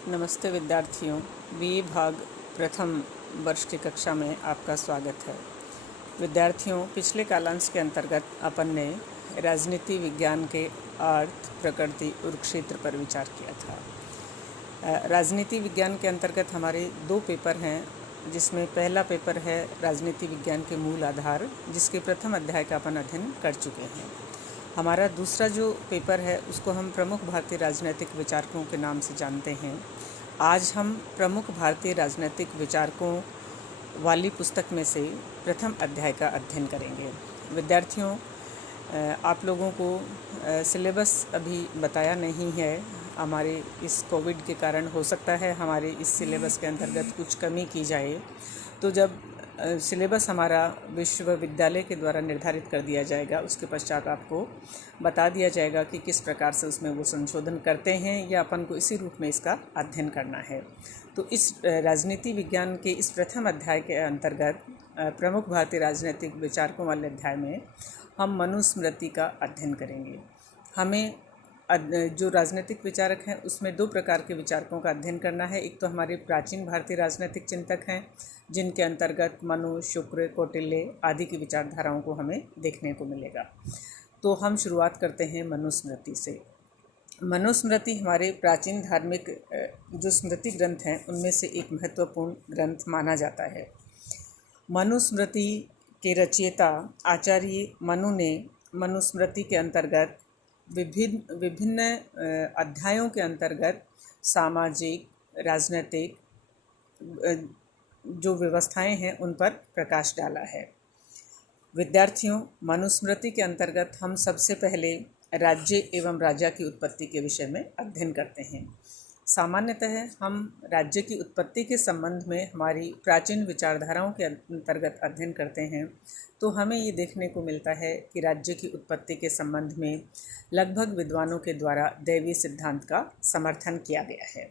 नमस्ते विद्यार्थियों, बीए भाग प्रथम वर्ष की कक्षा में आपका स्वागत है। विद्यार्थियों, पिछले कालांश के अंतर्गत अपन ने राजनीति विज्ञान के अर्थ, प्रकृति और क्षेत्र पर विचार किया था। राजनीति विज्ञान के अंतर्गत हमारे दो पेपर हैं, जिसमें पहला पेपर है राजनीति विज्ञान के मूल आधार, जिसके प्रथम अध्याय का अपन अध्ययन कर चुके हैं। हमारा दूसरा जो पेपर है उसको हम प्रमुख भारतीय राजनीतिक विचारकों के नाम से जानते हैं। आज हम प्रमुख भारतीय राजनीतिक विचारकों वाली पुस्तक में से प्रथम अध्याय का अध्ययन करेंगे। विद्यार्थियों, आप लोगों को सिलेबस अभी बताया नहीं है। हमारे इस कोविड के कारण हो सकता है हमारे इस सिलेबस के अंतर्गत कुछ कमी की जाए। तो जब सिलेबस हमारा विश्वविद्यालय के द्वारा निर्धारित कर दिया जाएगा, उसके पश्चात आपको बता दिया जाएगा कि किस प्रकार से उसमें वो संशोधन करते हैं या अपन को इसी रूप में इसका अध्ययन करना है। तो इस राजनीति विज्ञान के इस प्रथम अध्याय के अंतर्गत प्रमुख भारतीय राजनीतिक विचारकों वाले अध्याय में हम मनुस्मृति का अध्ययन करेंगे। हमें जो राजनीतिक विचारक हैं उसमें दो प्रकार के विचारकों का अध्ययन करना है। एक तो हमारे प्राचीन भारतीय राजनीतिक चिंतक हैं, जिनके अंतर्गत मनु, शुक्र, कौटिल्य आदि की विचारधाराओं को हमें देखने को मिलेगा। तो हम शुरुआत करते हैं मनुस्मृति से। मनुस्मृति हमारे प्राचीन धार्मिक जो स्मृति ग्रंथ हैं उनमें से एक महत्वपूर्ण ग्रंथ माना जाता है। मनुस्मृति के रचयिता आचार्य मनु ने मनुस्मृति के अंतर्गत विभिन्न अध्यायों के अंतर्गत सामाजिक, राजनीतिक जो व्यवस्थाएं हैं उन पर प्रकाश डाला है। विद्यार्थियों, मनुस्मृति के अंतर्गत हम सबसे पहले राज्य एवं राजा की उत्पत्ति के विषय में अध्ययन करते हैं। सामान्यतः हम राज्य की उत्पत्ति के संबंध में हमारी प्राचीन विचारधाराओं के अंतर्गत अध्ययन करते हैं तो हमें ये देखने को मिलता है कि राज्य की उत्पत्ति के संबंध में लगभग विद्वानों के द्वारा दैवी सिद्धांत का समर्थन किया गया है,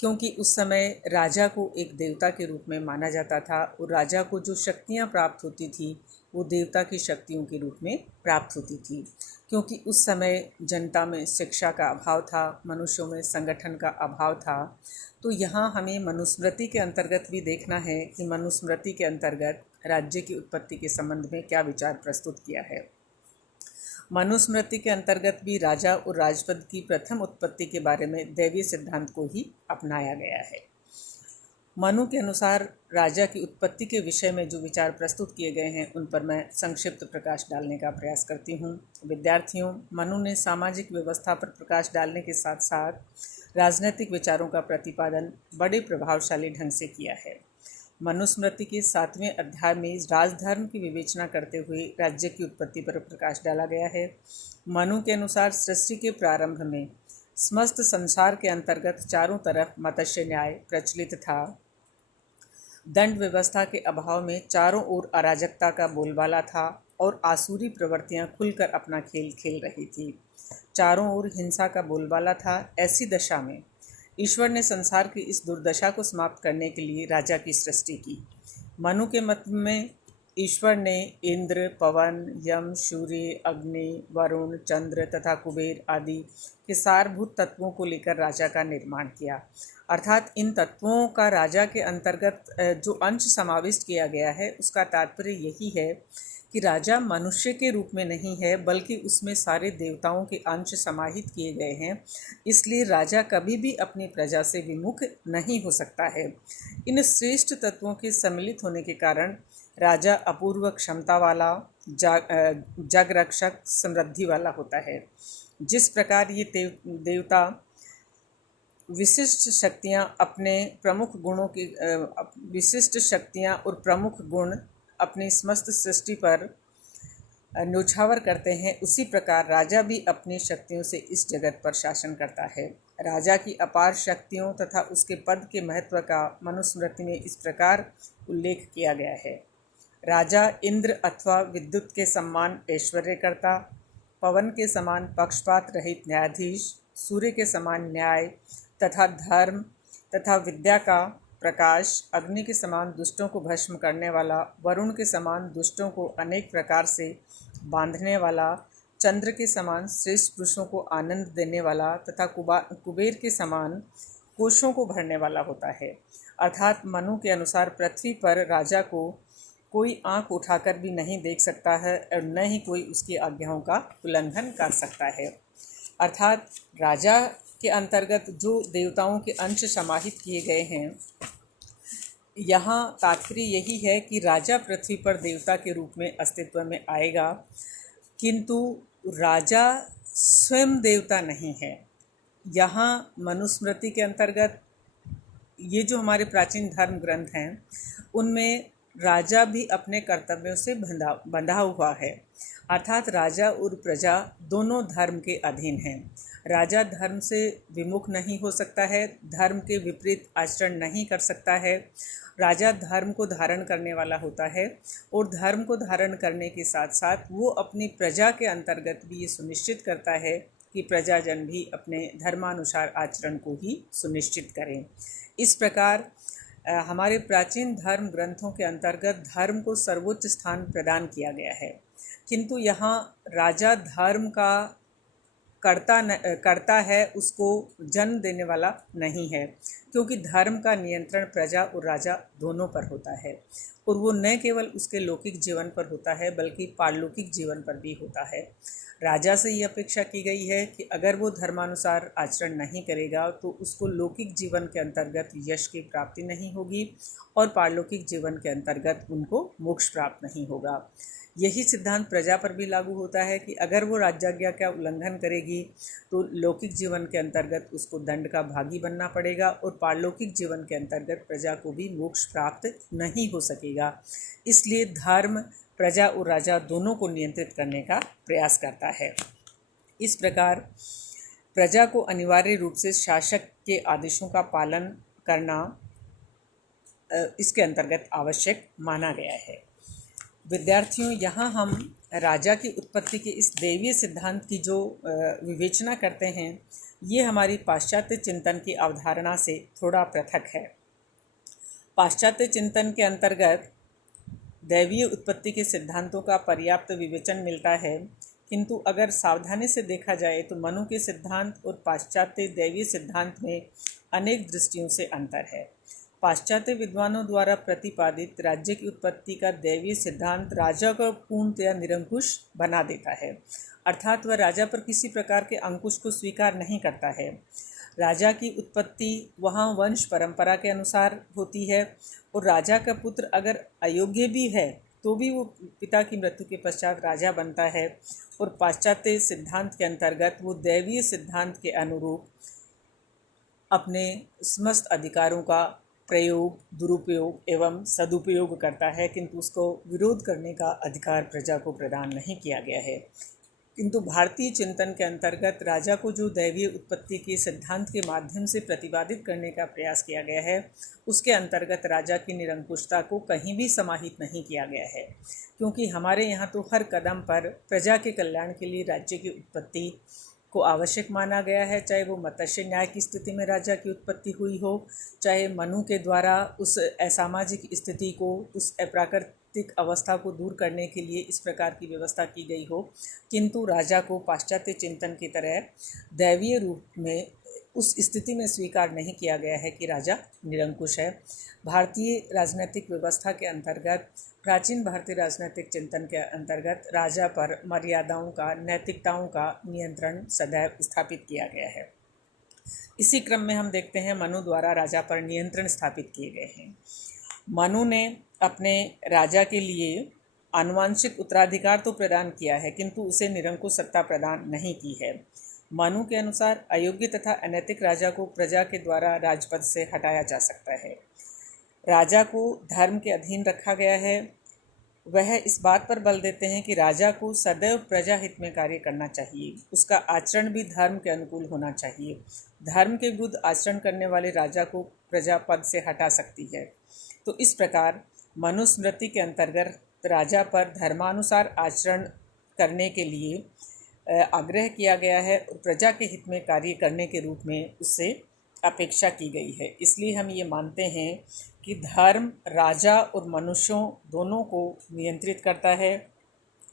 क्योंकि उस समय राजा को एक देवता के रूप में माना जाता था और राजा को जो शक्तियाँ प्राप्त होती थी वो देवता की शक्तियों के रूप में प्राप्त होती थी, क्योंकि उस समय जनता में शिक्षा का अभाव था, मनुष्यों में संगठन का अभाव था। तो यहाँ हमें मनुस्मृति के अंतर्गत भी देखना है कि मनुस्मृति के अंतर्गत राज्य की उत्पत्ति के संबंध में क्या विचार प्रस्तुत किया है। मनुस्मृति के अंतर्गत भी राजा और राजपद की प्रथम उत्पत्ति के बारे में दैवीय सिद्धांत को ही अपनाया गया है। मनु के अनुसार राजा की उत्पत्ति के विषय में जो विचार प्रस्तुत किए गए हैं उन पर मैं संक्षिप्त प्रकाश डालने का प्रयास करती हूँ। विद्यार्थियों, मनु ने सामाजिक व्यवस्था पर प्रकाश डालने के साथ साथ राजनीतिक विचारों का प्रतिपादन बड़े प्रभावशाली ढंग से किया है। मनुस्मृति के 7वें अध्याय में राजधर्म की विवेचना करते हुए राज्य की उत्पत्ति पर प्रकाश डाला गया है। मनु के अनुसार सृष्टि के प्रारंभ में समस्त संसार के अंतर्गत चारों तरफ मत्स्य न्याय प्रचलित था। दंड व्यवस्था के अभाव में चारों ओर अराजकता का बोलबाला था और आसुरी प्रवृत्तियां खुलकर अपना खेल खेल रही थी। चारों ओर हिंसा का बोलबाला था। ऐसी दशा में ईश्वर ने संसार की इस दुर्दशा को समाप्त करने के लिए राजा की सृष्टि की। मनु के मत में ईश्वर ने इंद्र, पवन, यम, सूर्य, अग्नि, वरुण, चंद्र तथा कुबेर आदि के सारभूत तत्वों को लेकर राजा का निर्माण किया। अर्थात इन तत्वों का राजा के अंतर्गत जो अंश समाविष्ट किया गया है उसका तात्पर्य यही है कि राजा मनुष्य के रूप में नहीं है, बल्कि उसमें सारे देवताओं के अंश समाहित किए गए हैं। इसलिए राजा कभी भी अपनी प्रजा से विमुख नहीं हो सकता है। इन श्रेष्ठ तत्वों के सम्मिलित होने के कारण राजा अपूर्व क्षमता वाला, जगरक्षक, समृद्धि वाला होता है। जिस प्रकार ये देवता विशिष्ट शक्तियाँ और प्रमुख गुण अपनी समस्त सृष्टि पर न्योछावर करते हैं, उसी प्रकार राजा भी अपनी शक्तियों से इस जगत पर शासन करता है। राजा की अपार शक्तियों तथा उसके पद के महत्व का मनुस्मृति में इस प्रकार उल्लेख किया गया है। राजा इंद्र अथवा विद्युत के समान ऐश्वर्यकर्ता, पवन के समान पक्षपात रहित न्यायाधीश, सूर्य के समान न्याय तथा धर्म तथा विद्या का प्रकाश, अग्नि के समान दुष्टों को भस्म करने वाला, वरुण के समान दुष्टों को अनेक प्रकार से बांधने वाला, चंद्र के समान श्रेष्ठ पुरुषों को आनंद देने वाला तथा कुबेर के समान कोशों को भरने वाला होता है। अर्थात मनु के अनुसार पृथ्वी पर राजा को कोई आंख उठाकर भी नहीं देख सकता है और न ही कोई उसकी आज्ञाओं का उल्लंघन कर सकता है। अर्थात राजा के अंतर्गत जो देवताओं के अंश समाहित किए गए हैं, यहाँ तात्पर्य यही है कि राजा पृथ्वी पर देवता के रूप में अस्तित्व में आएगा, किंतु राजा स्वयं देवता नहीं है। यहाँ मनुस्मृति के अंतर्गत ये जो हमारे प्राचीन धर्म ग्रंथ हैं, उनमें राजा भी अपने कर्तव्यों से बंधा हुआ है। अर्थात राजा और प्रजा दोनों धर्म के अधीन हैं। राजा धर्म से विमुख नहीं हो सकता है, धर्म के विपरीत आचरण नहीं कर सकता है। राजा धर्म को धारण करने वाला होता है और धर्म को धारण करने के साथ साथ वो अपनी प्रजा के अंतर्गत भी ये सुनिश्चित करता है कि प्रजाजन भी अपने धर्मानुसार आचरण को ही सुनिश्चित करें। इस प्रकार हमारे प्राचीन धर्म ग्रंथों के अंतर्गत धर्म को सर्वोच्च स्थान प्रदान किया गया है, किंतु यहाँ राजा धर्म का करता है, उसको जन्म देने वाला नहीं है, क्योंकि धर्म का नियंत्रण प्रजा और राजा दोनों पर होता है और वो न केवल उसके लौकिक जीवन पर होता है बल्कि पारलौकिक जीवन पर भी होता है। राजा से ये अपेक्षा की गई है कि अगर वो धर्मानुसार आचरण नहीं करेगा तो उसको लौकिक जीवन के अंतर्गत यश की प्राप्ति नहीं होगी और पारलौकिक जीवन के अंतर्गत उनको मोक्ष प्राप्त नहीं होगा। यही सिद्धांत प्रजा पर भी लागू होता है कि अगर वो राज्याज्ञा का उल्लंघन करेगी तो लौकिक जीवन के अंतर्गत उसको दंड का भागी बनना पड़ेगा और पारलौकिक जीवन के अंतर्गत प्रजा को भी मोक्ष प्राप्त नहीं हो सकेगा। इसलिए धर्म प्रजा और राजा दोनों को नियंत्रित करने का प्रयास करता है। इस प्रकार प्रजा को अनिवार्य रूप से शासक के आदेशों का पालन करना इसके अंतर्गत आवश्यक माना गया है। विद्यार्थियों, यहाँ हम राजा की उत्पत्ति के इस दैवीय सिद्धांत की जो विवेचना करते हैं, ये हमारी पाश्चात्य चिंतन की अवधारणा से थोड़ा पृथक है। पाश्चात्य चिंतन के अंतर्गत दैवीय उत्पत्ति के सिद्धांतों का पर्याप्त विवेचन मिलता है, किंतु अगर सावधानी से देखा जाए तो मनु के सिद्धांत और पाश्चात्य दैवीय सिद्धांत में अनेक दृष्टियों से अंतर है। पाश्चात्य विद्वानों द्वारा प्रतिपादित राज्य की उत्पत्ति का दैवीय सिद्धांत राजा को पूर्णतया निरंकुश बना देता है, अर्थात वह राजा पर किसी प्रकार के अंकुश को स्वीकार नहीं करता है। राजा की उत्पत्ति वहाँ वंश परंपरा के अनुसार होती है और राजा का पुत्र अगर अयोग्य भी है तो भी वो पिता की मृत्यु के पश्चात राजा बनता है और पाश्चात्य सिद्धांत के अंतर्गत वो दैवीय सिद्धांत के अनुरूप अपने समस्त अधिकारों का प्रयोग, दुरुपयोग एवं सदुपयोग करता है, किंतु उसको विरोध करने का अधिकार प्रजा को प्रदान नहीं किया गया है। किंतु भारतीय चिंतन के अंतर्गत राजा को जो दैवीय उत्पत्ति के सिद्धांत के माध्यम से प्रतिपादित करने का प्रयास किया गया है, उसके अंतर्गत राजा की निरंकुशता को कहीं भी समाहित नहीं किया गया है, क्योंकि हमारे यहाँ तो हर कदम पर प्रजा के कल्याण के लिए राज्य की उत्पत्ति को आवश्यक माना गया है। चाहे वो मत्स्य न्याय की स्थिति में राजा की उत्पत्ति हुई हो, चाहे मनु के द्वारा उस असामाजिक स्थिति को, उस अप्राकृतिक अवस्था को दूर करने के लिए इस प्रकार की व्यवस्था की गई हो, किंतु राजा को पाश्चात्य चिंतन की तरह दैवीय रूप में उस स्थिति में स्वीकार नहीं किया गया है कि राजा निरंकुश है। भारतीय राजनीतिक व्यवस्था के अंतर्गत, प्राचीन भारतीय राजनीतिक चिंतन के अंतर्गत राजा पर मर्यादाओं का, नैतिकताओं का नियंत्रण सदैव स्थापित किया गया है। इसी क्रम में हम देखते हैं मनु द्वारा राजा पर नियंत्रण स्थापित किए गए हैं। मनु ने अपने राजा के लिए आनुवंशिक उत्तराधिकार तो प्रदान किया है, किंतु उसे निरंकुश सत्ता प्रदान नहीं की है। मनु के अनुसार अयोग्य तथा अनैतिक राजा को प्रजा के द्वारा राजपद से हटाया जा सकता है। राजा को धर्म के अधीन रखा गया है। वह इस बात पर बल देते हैं कि राजा को सदैव प्रजा हित में कार्य करना चाहिए, उसका आचरण भी धर्म के अनुकूल होना चाहिए। धर्म के विरुद्ध आचरण करने वाले राजा को प्रजा पद से हटा सकती है। तो इस प्रकार मनुस्मृति के अंतर्गत राजा पर धर्मानुसार आचरण करने के लिए आग्रह किया गया है और प्रजा के हित में कार्य करने के रूप में उससे अपेक्षा की गई है। इसलिए हम ये मानते हैं कि धर्म राजा और मनुष्यों दोनों को नियंत्रित करता है।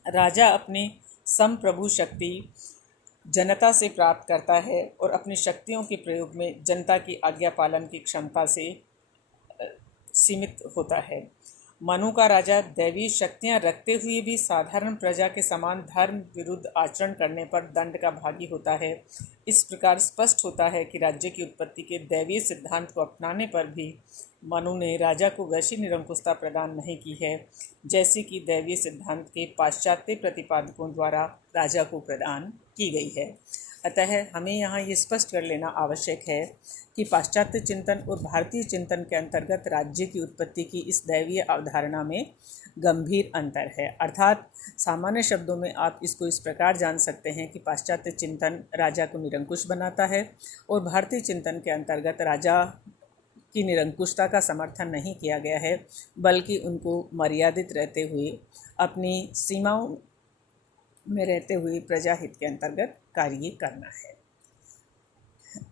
राजा अपनी संप्रभु शक्ति जनता से प्राप्त करता है और अपनी शक्तियों के प्रयोग में जनता की आज्ञा पालन की क्षमता से सीमित होता है। मनु का राजा दैवी शक्तियां रखते हुए भी साधारण प्रजा के समान धर्म विरुद्ध आचरण करने पर दंड का भागी होता है। इस प्रकार स्पष्ट होता है कि राज्य की उत्पत्ति के दैवीय सिद्धांत को अपनाने पर भी मनु ने राजा को वैसी निरंकुशता प्रदान नहीं की है जैसी कि दैवीय सिद्धांत के पाश्चात्य प्रतिपादकों द्वारा राजा को प्रदान की गई है। अतः हमें यहाँ ये स्पष्ट कर लेना आवश्यक है कि पाश्चात्य चिंतन और भारतीय चिंतन के अंतर्गत राज्य की उत्पत्ति की इस दैवीय अवधारणा में गंभीर अंतर है। अर्थात सामान्य शब्दों में आप इसको इस प्रकार जान सकते हैं कि पाश्चात्य चिंतन राजा को निरंकुश बनाता है और भारतीय चिंतन के अंतर्गत राजा की निरंकुशता का समर्थन नहीं किया गया है, बल्कि उनको मर्यादित रहते हुए अपनी सीमाओं में रहते हुए प्रजाहित के अंतर्गत कार्य करना है।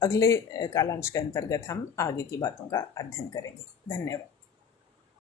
अगले कालांश के अंतर्गत हम आगे की बातों का अध्ययन करेंगे। धन्यवाद।